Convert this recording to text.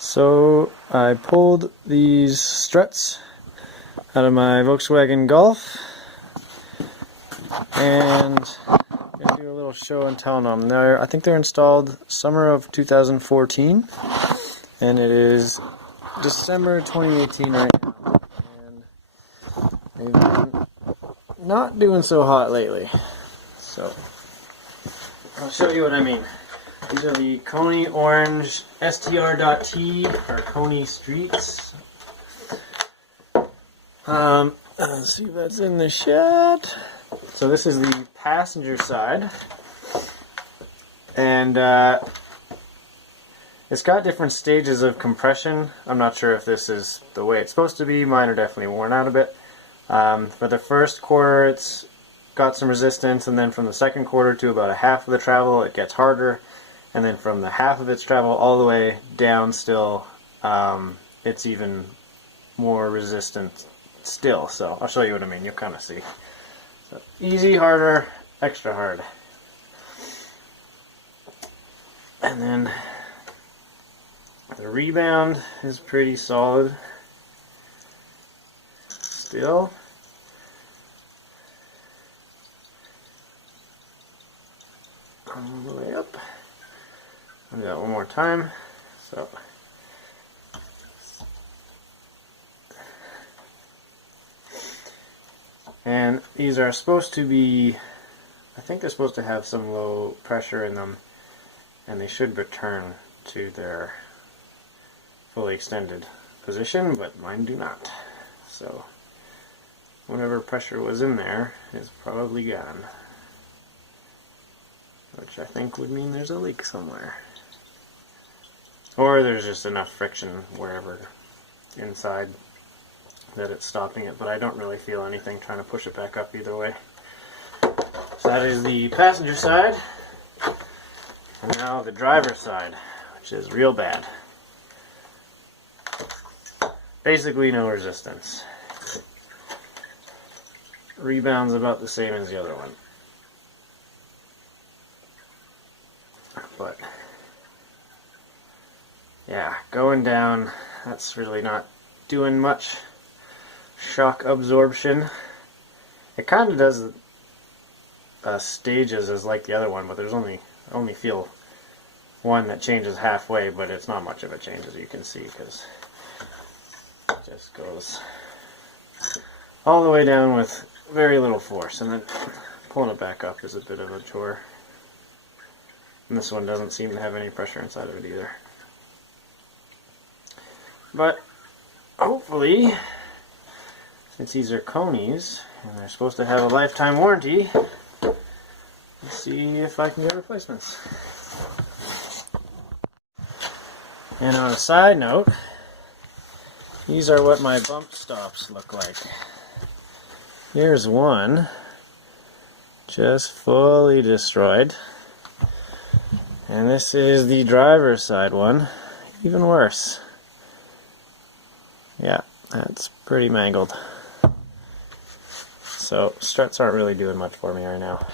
So I pulled these struts out of my Volkswagen Golf and I'm going to do a little show and tell on them. I think they're installed summer of 2014 and it is December 2018 right now, and they've been not doing so hot lately. So I'll show you what I mean. These are the KONI orange STR.T or KONI streets. Let's see if that's in the shot. So this is the passenger side, and it's got different stages of compression. I'm not sure if this is the way it's supposed to be. Mine are definitely worn out a bit. For the first quarter it's got some resistance, and then from the second quarter to about a half of the travel it gets harder, and then from the half of its travel all the way down still it's even more resistant still. So I'll show you what I mean. You'll kind of see. So easy, harder, extra hard. And then the rebound is pretty solid still. All the way up. I'll do that one more time. So and these are supposed to be, I think they're supposed to have some low pressure in them, and they should return to their fully extended position, but mine do not. So whatever pressure was in there is probably gone, which I think would mean there's a leak somewhere. Or there's just enough friction wherever inside that it's stopping it, but I don't really feel anything trying to push it back up either way. So that is the passenger side. And now the driver's side, which is real bad. Basically no resistance. Rebound's about the same as the other one. But yeah, going down, that's really not doing much shock absorption. It kind of does stages as like the other one, but there's I only feel one that changes halfway, but it's not much of a change, as you can see, because it just goes all the way down with very little force, and then pulling it back up is a bit of a chore. And this one doesn't seem to have any pressure inside of it either. But hopefully, since these are KONIs and they're supposed to have a lifetime warranty, let's see if I can get replacements. And on a side note, these are what my bump stops look like. Here's one, just fully destroyed. And this is the driver's side one, even worse. Yeah, that's pretty mangled. So struts aren't really doing much for me right now.